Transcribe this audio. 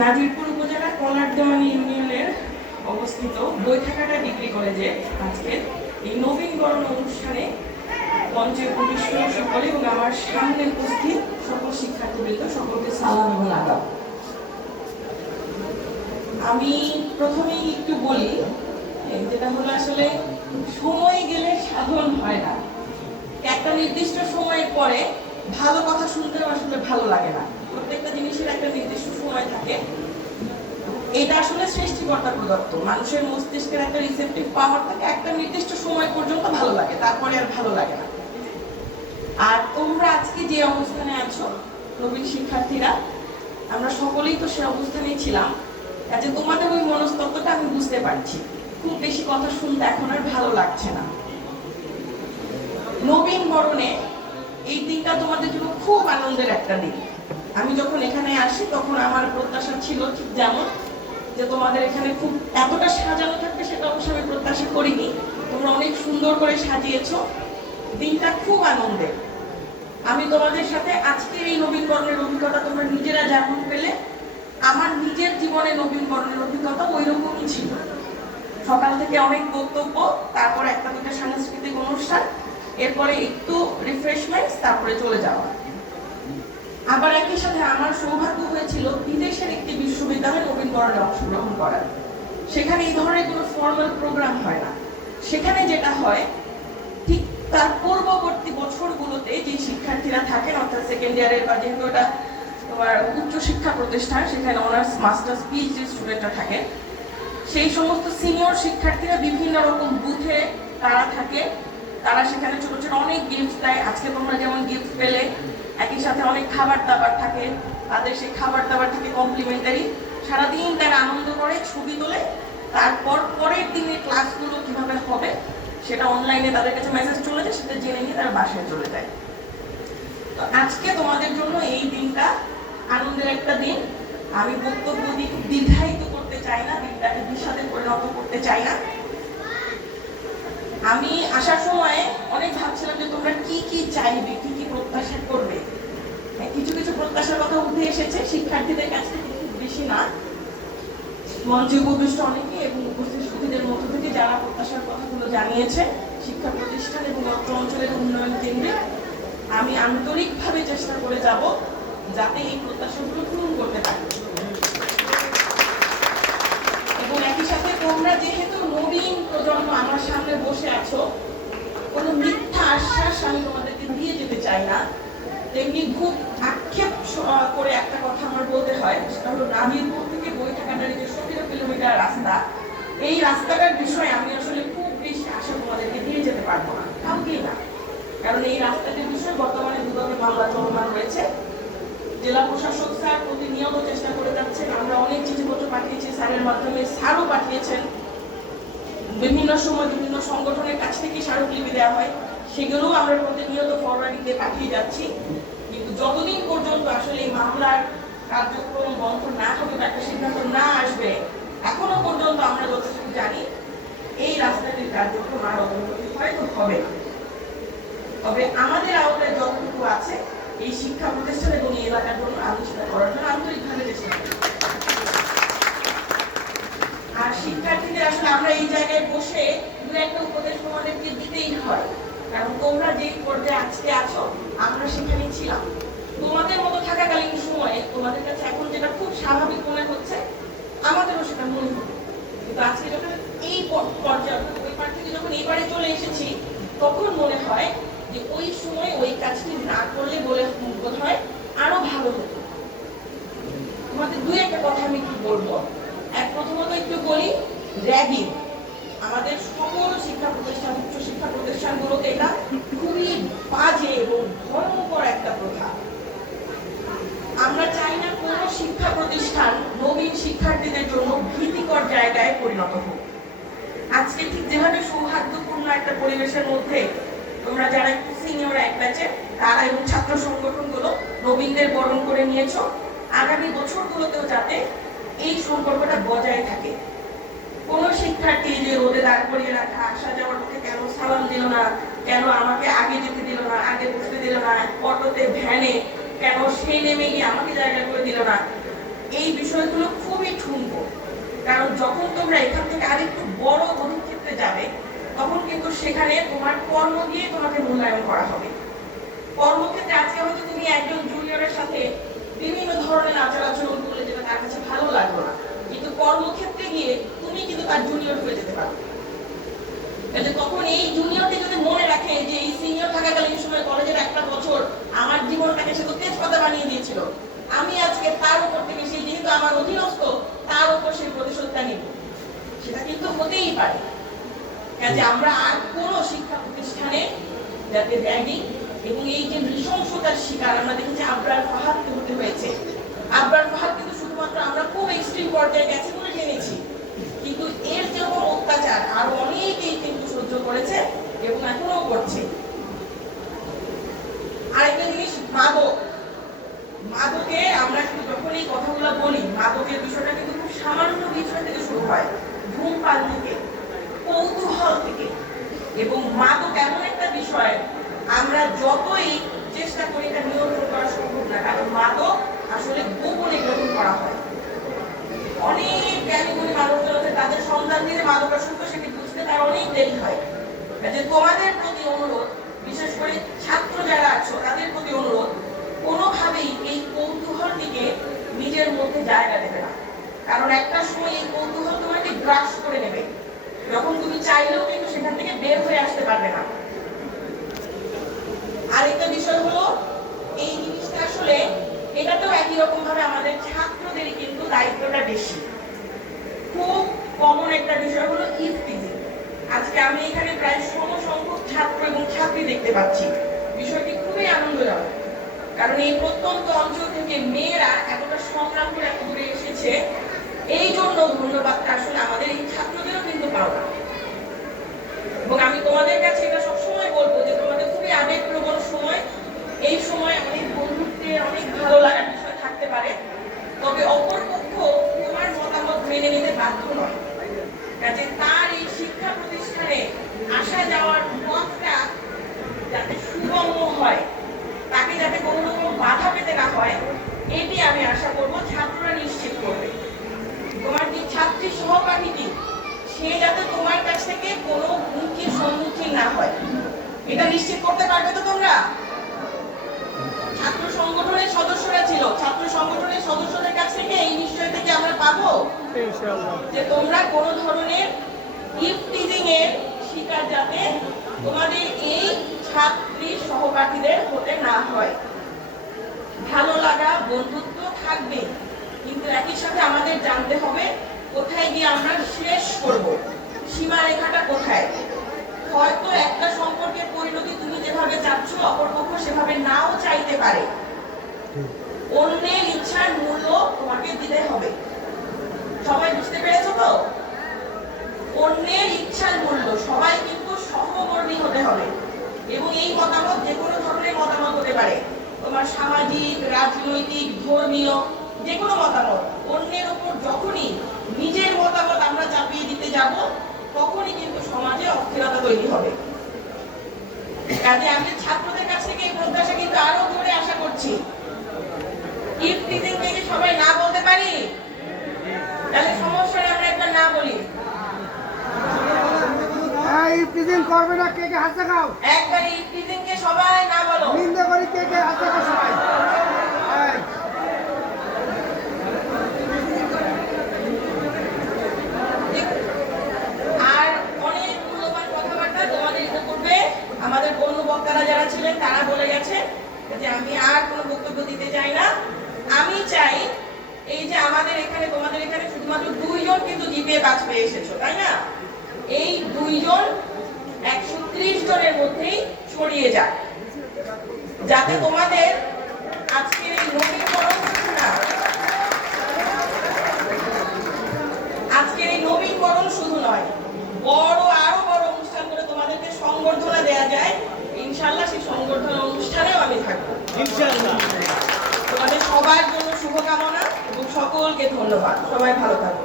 নাজিরপুর উপজেলার কলারদেওয়ানি ইউনিয়নের অবস্থিত বৈঠাকাটা ডিগ্রি কলেজে আজকে এই নবীনবরণ অনুষ্ঠানে মঞ্চে উপবিষ্ট সকলে এবং আমার সামনে উপস্থিত সকল শিক্ষার্থীবৃন্দ সকলকে সালাম এবং আদাব। আমি প্রথমেই একটু বলি, যেটা হলো আসলে সময় গেলে সাধন হয় না। একটা নির্দিষ্ট সময়ের পরে ভালো কথা শুনতেও আসলে ভালো লাগে না। প্রত্যেকটা জিনিসের একটা নির্দিষ্ট সময় থাকে। এটা আসলে সৃষ্টিকর্তা প্রদত্ত। মানুষের মস্তিষ্কের একটা রিসেপটিভ পাওয়ার থাকে, একটা নির্দিষ্ট সময় পর্যন্ত ভালো লাগে, তারপরে আর ভালো লাগে না। আর তোমরা আজকে যে অবস্থানে আছো নবীন শিক্ষার্থীরা, আমরা সকলেই তো সে অবস্থানেই ছিলাম। কাজে তোমাদের ওই মনস্তত্ত্বটা আমি বুঝতে পারছি। খুব বেশি কথা শুনতে এখন আর ভালো লাগছে না। নবীন বরণে এই দিনটা তোমাদের জন্য খুব আনন্দের একটা দিন। আমি যখন এখানে আসি তখন আমার প্রত্যাশা ছিল ঠিক যেমন যে তোমাদের এখানে খুব এতটা সাজানো থাকবে সেটা অবশ্য আমি প্রত্যাশা করিনি। তোমরা অনেক সুন্দর করে সাজিয়েছো, দিনটা খুব আনন্দের। আমি তোমাদের সাথে আজকের এই নবীনবরণের অভিজ্ঞতা তোমরা নিজেরা যেমন পেলে, আমার নিজের জীবনে নবীনবরণের অভিজ্ঞতা ওই রকমই ছিল। সকাল থেকে অনেক বক্তব্য, তারপর একটা দুটা সাংস্কৃতিক অনুষ্ঠান, এরপরে একটু রিফ্রেশমেন্টস, তারপরে চলে যাওয়া। আবার একই সাথে আমার সৌভাগ্য হয়েছিল বিদেশের একটি বিশ্ববিদ্যালয়ে নবীনবরণে অংশগ্রহণ করার। সেখানে এই ধরনের কোনো ফর্মাল প্রোগ্রাম হয় না। সেখানে যেটা হয়, ঠিক তার পূর্ববর্তী বছরগুলোতে যে শিক্ষার্থীরা থাকেন, অর্থাৎ সেকেন্ড ইয়ারের বা যেহেতু এটা তোমার উচ্চ শিক্ষা প্রতিষ্ঠান, সেখানে অনার্স মাস্টার্স পিএইচডি স্টুডেন্টরা থাকেন, সেই সমস্ত সিনিয়র শিক্ষার্থীরা বিভিন্ন রকম বুথে তারা থাকে। তারা সেখানে ছোট ছোট অনেক গিফট দেয়। আজকে তোমরা যেমন গিফট পেলে, একই সাথে অনেক খাবার দাবার থাকে। তাদের সেই খাবার দাবার থেকে কমপ্লিমেন্টারি। সারাদিন তারা আনন্দ করে, ছবি তোলে। তারপর পরের দিনের ক্লাসগুলো কিভাবে হবে সেটা অনলাইনে তাদের কাছে মেসেজ চলে যায়, সেটা জেনে নিয়ে তারা বাসায় চলে যায়। তো আজকে তোমাদের জন্য এই দিনটা আনন্দের একটা দিন। আমি বক্তব্য দীর্ঘায়িত করতে চাই না, দিনটাকে বিষাদে পরিণত করতে চাই না। আমি আসার সময় অনেক ভাবছিলাম যে তোমরা কি কি চাইবে, কি কি প্রত্যাশা করবে। কিছু কিছু প্রত্যাশার কথা উঠে এসেছে শিক্ষার্থীদের কাছ থেকে, খুব বেশি না। মঞ্চে উপবিষ্ট অনেকে এবং উপস্থিতিদের মধ্য থেকে যারা প্রত্যাশার কথাগুলো জানিয়েছে শিক্ষা প্রতিষ্ঠান এবং অত্র অঞ্চলের উন্নয়ন কেন্দ্রে, আমি আন্তরিকভাবে চেষ্টা করে যাব যাতে এই প্রত্যাশাগুলো পূরণ করতে পারি। এবং একই সাথে তোমরা যেহেতু নবীন প্রজন্ম আমার সামনে বসে আছো, কোনো মিথ্যা আশ্বাস আমি তোমাদেরকে দিয়ে যেতে চাই না। তেমনি খুব আক্ষেপ করে একটা কথা আমার বলতে হয়, সেটা হলো নাজিরপুর থেকে বৈঠাকাটার যে 17 কিলোমিটার রাস্তা, এই রাস্তাটার বিষয়ে আমি আসলে খুব বেশি আশা তোমাদেরকে দিয়ে যেতে পারবো না, কাউকেই না। কারণ এই রাস্তাটির বিষয়ে বর্তমানে দুদকে মামলা চলমান রয়েছে। জেলা প্রশাসক স্যার প্রতিনিয়ত চেষ্টা করে যাচ্ছেন। আমরা অনেক চিঠিপত্র পাঠিয়েছি স্যারের মাধ্যমে, স্যারও পাঠিয়েছেন। বিভিন্ন সময় বিভিন্ন সংগঠনের কাছ থেকে স্মারকলিপি দেওয়া হয়, সেগুলোও আমরা প্রতিনিয়ত ফরওয়ার্ডিং দিয়ে পাঠিয়ে যাচ্ছি। কিন্তু যতদিন পর্যন্ত আসলে এই মামলার কার্যক্রম বন্ধ না হবে বা একটা সিদ্ধান্ত না আসবে, এখনো পর্যন্ত আমরা যতটুকু জানি এই রাস্তাটির কার্যক্রম আর অগ্রগতি হয়তো হবে না। তবে আমাদের আওতায় যতটুকু আছে এই শিক্ষা প্রতিষ্ঠান এবং এই এলাকার জন্য আমি সেটা করার জন্য আন্তরিকভাবে চেষ্টা করি। আর শিক্ষার্থীদের আসলে আমরা এই জায়গায় বসে দু একটা উপদেশ তোমাদেরকে দিতেই হয়, কারণ তোমরা যে পর্যায়ে আজকে আছো আমরা সেখানেই ছিলাম। তোমাদের মতো থাকাকালীন সময়ে তোমাদের কাছে এখন যেটা খুব স্বাভাবিক মনে হচ্ছে, আমাদেরও সেটা মনে হতো। কিন্তু আজকে যখন এই পর্যায়ে ওই পার থেকে যখন এইবারে চলে এসেছি, তখন মনে হয় যে ওই সময় ওই কাজটি না করলে বলে বোধ হয় আরো ভালো হতো। তোমাদের দুই একটা কথা আমি কি বলবো। প্রথমত একটু বলি, র্যাগিং আমাদের সকল শিক্ষা প্রতিষ্ঠান, উচ্চ শিক্ষা প্রতিষ্ঠানগুলোতে এটা খুবই বাজে এবং ভয়ঙ্কর একটা প্রথা। আমরা চাই না কোন শিক্ষা প্রতিষ্ঠান নবীন শিক্ষার্থীদের জন্য ভীতিকর জায়গায় পরিণত হোক। আজকে ঠিক যেভাবে সৌহার্দ্যপূর্ণ একটা পরিবেশের মধ্যে তোমরা যারা একটু সিনিয়র এক ব্যাচে তারা এবং ছাত্র সংগঠনগুলো নবীনদের বরণ করে নিয়েছো, আগামী বছরগুলোতেও যাতে এই সম্পর্কটা বজায় থাকে। কোন শিক্ষার্থী যে রোদে দাঁড় করিয়ে রাখা, আসা যাওয়ার পথে কেন সালাম দিল না, কেন আমাকে আগে যেতে দিল না, আগে বসতে দিল না, অটোতে ভ্যানে কেন সে নেমে গিয়ে আমাকে জায়গা করে দিল না, এই বিষয়গুলো খুবই ঠুনকো। কারণ যখন তোমরা এখান থেকে আরেকটু বড় অধিক্ষেত্রে যাবে, তখন কিন্তু সেখানে তোমার কর্ম দিয়ে তোমাকে মূল্যায়ন করা হবে। কর্মক্ষেত্রে আজকে হয়তো তুমি একজন জুনিয়রের সাথে বিভিন্ন ধরনের আচার আচরণ করলে যেটা তার কাছে ভালো লাগলো না, কিন্তু কর্মক্ষেত্রে গিয়ে তুমি কিন্তু তার জুনিয়র হয়ে যেতে পারো। তখন এই জুনিয়রকে যদি মনে রাখে যে এই সিনিয়র থাকাকালীন সময় কলেজের একটা বছর আমার জীবনটাকে সে তো তেজপাতা বানিয়ে দিয়েছিল, আমি আজকে তার উপর থেকে সেই যেহেতু আমার অধীনস্থ তার উপর সেই প্রতিশোধটা নিব, সেটা কিন্তু হতেই পারে। কাজে আমরা আর কোনো শিক্ষা প্রতিষ্ঠানে যাতে র্যাগিং এবং এই যে নৃশংসতার শিকার আমরা দেখেছি আবরার ফাহাদকে হতে হয়েছে। আবরার ফাহাদ কিন্তু শুধুমাত্র আমরা খুব এক্সট্রিম পর্যায়ে গেছে বলে জেনেছি, কিন্তু এর যেমন অত্যাচার আর অনেকেই কিন্তু সহ্য করেছে এবং এখনো করছে। আরেকটা জিনিস, মাদকে আমরা কিন্তু যখন এই কথাগুলো বলি, মাদকের বিষয়টা কিন্তু খুব সামান্য বিষয় থেকে শুরু হয়, ধূমপান থেকে, কৌতূহল থেকে। এবং মাদক এমন একটা বিষয় আমরা যতই চেষ্টা করি এটা নিয়ন্ত্রণ করা সম্ভব না, কারণ মাদক আসলে গোপনে গ্রহণ করা হয়। অনেক জ্ঞানীগুণী মানুষজন আছে, তাদের সন্তানদের মাদকাসক্ত সেটি বুঝতে তার অনেক দেরি হয়। যে তোমাদের প্রতি অনুরোধ, বিশেষ করে ছাত্র যারা আছো তাদের প্রতি অনুরোধ, কোনোভাবেই এই কৌতূহলটিকে নিজের মধ্যে জায়গা দেবে না। কারণ একটা সময় এই কৌতূহল তোমাকে গ্রাস করে নেবে, যখন তুমি চাইলেও কিন্তু সেখান থেকে বের হয়ে আসতে পারবে না। আরেকটা বিষয় হলো, এই জিনিসটা আসলে এটাতেও একই রকম ভাবে আমাদের ছাত্রদেরই কিন্তু দায়িত্বটা বেশি। খুব কমন একটা বিষয় হলো ইফটিজিং। আজকে আমি এখানে প্রায় সমসংখ্যক ছাত্র এবং ছাত্রী দেখতে পাচ্ছি, বিষয়টি খুবই আনন্দজনক। কারণ এই প্রত্যন্ত অঞ্চল থেকে মেয়েরা এতটা সংগ্রাম করে এত দূরে এসেছে, এই জন্য ধন্যবাদটা আসলে আমাদের এই ছাত্রদেরও কিন্তু পাওয়া। এবং আমি তোমাদের কাছে এটা সবসময় বলবো যে তোমাদের খুবই আবেগপ্রবণ সময়, এই সময় অনেক বন্ধুত্বের অনেক ভালো লাগার বিষয় থাকতে পারে, তবে অপরপক্ষ তোমার মতামত মেনে নিতে বাধ্য নয়। কাজে তার এই শিক্ষা প্রতিষ্ঠানে আসা যাওয়ার পথটা যাতে সুগম্য হয়, তাকে যাতে কোনো রকম বাধা পেতে না হয়, এটি আমি আশা করব ছাত্ররা নিশ্চিত করবে। তোমার যে ছাত্রী সহপাঠীটি, সে যাতে তোমার কাছ থেকে কোনো হুমকির সম্মুখীন না হয়, এটা নিশ্চিত করতে পারবে তো তোমরা? ছাত্র সংগঠনের সদস্যরা ছিল, ছাত্র সংগঠনের সদস্যদের কাছ থেকে এই নিশ্চয়তা কি আমরা পাবো যে তোমরা কোনো ধরনের ইফটিজিং এর শিকার যাতে তোমাদের এই ছাত্রী সহপাঠীদের হতে না হয়। ভালো লাগা, বন্ধুত্ব থাকবে, কিন্তু একই সাথে আমাদের জানতে হবে কোথায় গিয়ে আমরা শেষ করব, সীমারেখাটা কোথায়। হয়তো একটা সম্পর্কের পরিণতি তুমি যেভাবে চাচ্ছ অপরপক্ষ সেভাবে নাও চাইতে পারে, অন্যের ইচ্ছার মূল্য তোমাকে দিতে হবে। সবাই বুঝতে পেরেছো তো? অন্যের ইচ্ছার মূল্য, সবাই কিন্তু সহমর্মী হতে হবে। এবং এই মতামত যে কোনো ধরনের মতামত হতে পারে, তোমার সামাজিক, রাজনৈতিক, ধর্মীয় যে কোনো মতামত। অন্যের উপর যখনই নিজের মতামত আমরা চাপিয়ে দিতে যাব, তখনই কিন্তু সমাজে অস্থিরতা তৈরি হবে। কাজে আমি ছাত্রদের কাছ থেকে এই প্রত্যাশা কিন্তু আরো জোরে আশা করছি। ইফটিজিং থেকে সবাই না বলতে পারি, তাহলে সমস্যা আমরা একবার না বলি। ইফটিজিং করবে না, কে কে হাত দেখাও। একবার ইফটিজিং কে সবাই না বলো। নিন্দা করি, কে কে হাত দেখাও সবাই। আর অনেক মূল্যবান কথাবার্তা তোমাদের পূর্বে আমাদের বন্ধু বক্তারা যারা ছিলেন তারা বলে গেছে যে আমি আর কোনো বক্তব্য দিতে চাই না। আমি চাই এই যে আমাদের এখানে তোমাদের এখানে শুধুমাত্র 2 জন কিন্তু জিপিএ পাস পেয়ে এসেছো, তাই না? এই 2 জন 130 জনের মধ্যেই ছড়িয়ে যায়, যাতে তোমাদের আজকের এই নবীকরণ না, আজকের এই নবীকরণ শুধু নয়, আরো বড় অনুষ্ঠান করে তোমাদেরকে সংবর্ধনা দেয়া যায়। ইনশাআল্লাহ সেই সংবর্ধনা অনুষ্ঠানেও আমি থাকবো ইনশাআল্লাহ। তোমাদের সবার জন্য শুভকামনা এবং সকলকে ধন্যবাদ। সবাই ভালো থাকো।